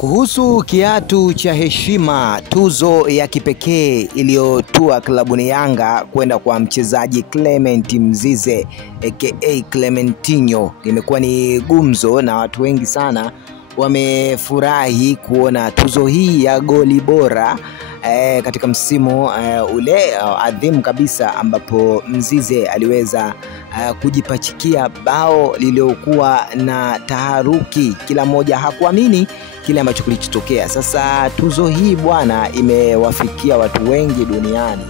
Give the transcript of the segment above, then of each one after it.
Kuhusu kiatu cha heshima, tuzo ya kipekee iliyotua klabuni Yanga kwenda kwa mchezaji Clement Mzize aka Clementinho imekuwa ni gumzo na watu wengi sana wamefurahi kuona tuzo hii ya goli bora katika msimu ule adhimu kabisa, ambapo Mzize aliweza kujipachikia bao lililokuwa na taharuki. Kila mmoja hakuamini kile ambacho kilichotokea. Sasa tuzo hii bwana imewafikia watu wengi duniani,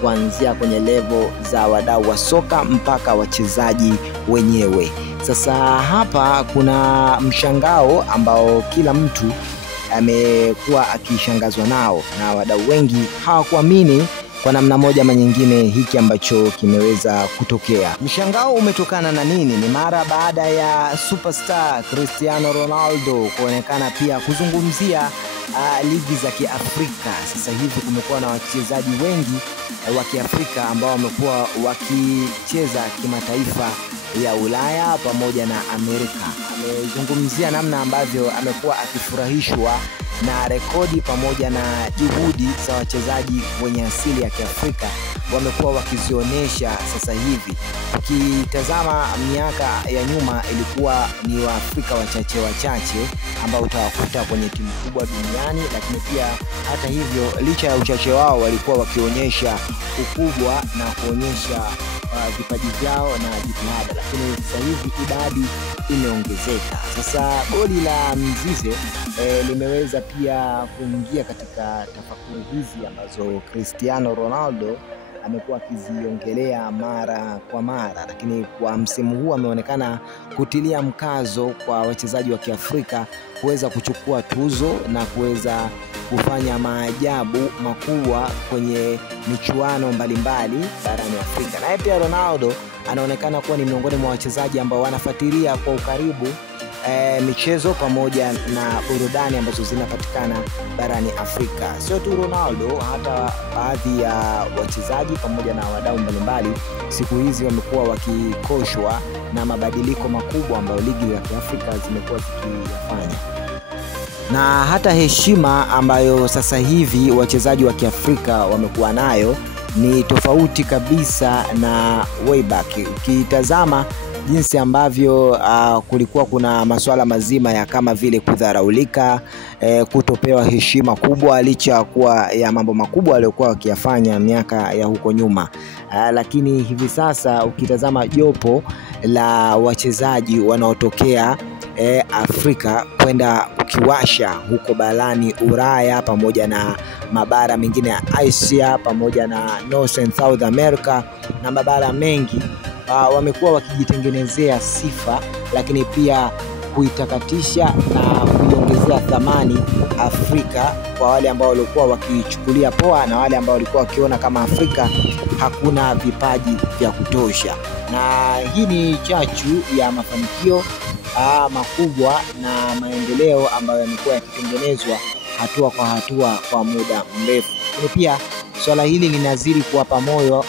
kuanzia kwenye level za wadau wa soka mpaka wachezaji wenyewe. Sasa hapa kuna mshangao ambao kila mtu amekuwa akishangazwa nao, na wadau wengi hawakuamini kwa namna moja ama nyingine hiki ambacho kimeweza kutokea. Mshangao umetokana na nini? Ni mara baada ya superstar Cristiano Ronaldo kuonekana pia kuzungumzia ligi za Kiafrika. Sasa hivi kumekuwa na wachezaji wengi wa Kiafrika ambao wamekuwa wakicheza kimataifa ya Ulaya pamoja na Amerika. Amezungumzia namna ambavyo amekuwa akifurahishwa na rekodi pamoja na juhudi za wachezaji wenye asili ya Kiafrika wamekuwa wakizionyesha sasa hivi. Ukitazama miaka ya nyuma ilikuwa ni Waafrika wachache ambao utawakuta kwenye timu kubwa duniani, lakini pia hata hivyo licha ya uchache wao walikuwa wakionyesha ukubwa na kuonyesha vipaji vyao na jitihada, lakini sasa hivi idadi imeongezeka. Sasa goli la Mzize limeweza pia kuingia katika tafakuri hizi ambazo Cristiano Ronaldo amekuwa akiziongelea mara kwa mara, lakini kwa msimu huu ameonekana kutilia mkazo kwa wachezaji wa Kiafrika kuweza kuchukua tuzo na kuweza kufanya maajabu makubwa kwenye michuano mbalimbali barani Afrika. Na pia Ronaldo anaonekana kuwa ni miongoni mwa wachezaji ambao wanafuatilia kwa ukaribu michezo pamoja na burudani ambazo zinapatikana barani Afrika. Sio tu Ronaldo, hata baadhi ya wachezaji pamoja na wadau mbalimbali siku hizi wamekuwa wakikoshwa na mabadiliko makubwa ambayo ligi za Kiafrika zimekuwa zikifanya. Na hata heshima ambayo sasa hivi wachezaji wa Kiafrika wamekuwa nayo ni tofauti kabisa na way back. Ukitazama jinsi ambavyo kulikuwa kuna masuala mazima ya kama vile kudharaulika, kutopewa heshima kubwa licha kuwa ya mambo makubwa aliyokuwa wakiyafanya miaka ya huko nyuma. Lakini hivi sasa ukitazama jopo la wachezaji wanaotokea Afrika kwenda kukiwasha huko barani Ulaya pamoja na mabara mengine ya Asia pamoja na North and South America na mabara mengi, wamekuwa wakijitengenezea sifa, lakini pia kuitakatisha na kuiongezea thamani Afrika kwa wale ambao walikuwa wakichukulia poa na wale ambao walikuwa wakiona kama Afrika hakuna vipaji vya kutosha. Na hii ni chachu ya mafanikio makubwa na maendeleo ambayo yamekuwa yakitengenezwa hatua kwa hatua kwa muda mrefu. Lakini pia swala hili linazidi kuwapa moyo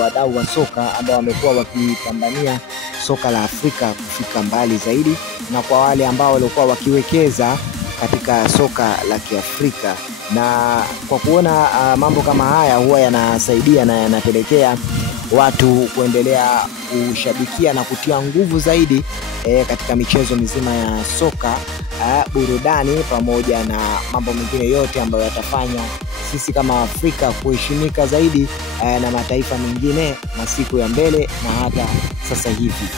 wadau wa soka ambao wamekuwa wakipambania soka la Afrika kufika mbali zaidi, na kwa wale ambao walikuwa wakiwekeza katika soka la Kiafrika. Na kwa kuona mambo kama haya huwa yanasaidia na yanapelekea watu kuendelea kushabikia na kutia nguvu zaidi katika michezo mizima ya soka, burudani pamoja na mambo mengine yote ambayo yatafanya sisi kama Afrika kuheshimika zaidi na mataifa mengine masiku ya mbele na hata sasa hivi.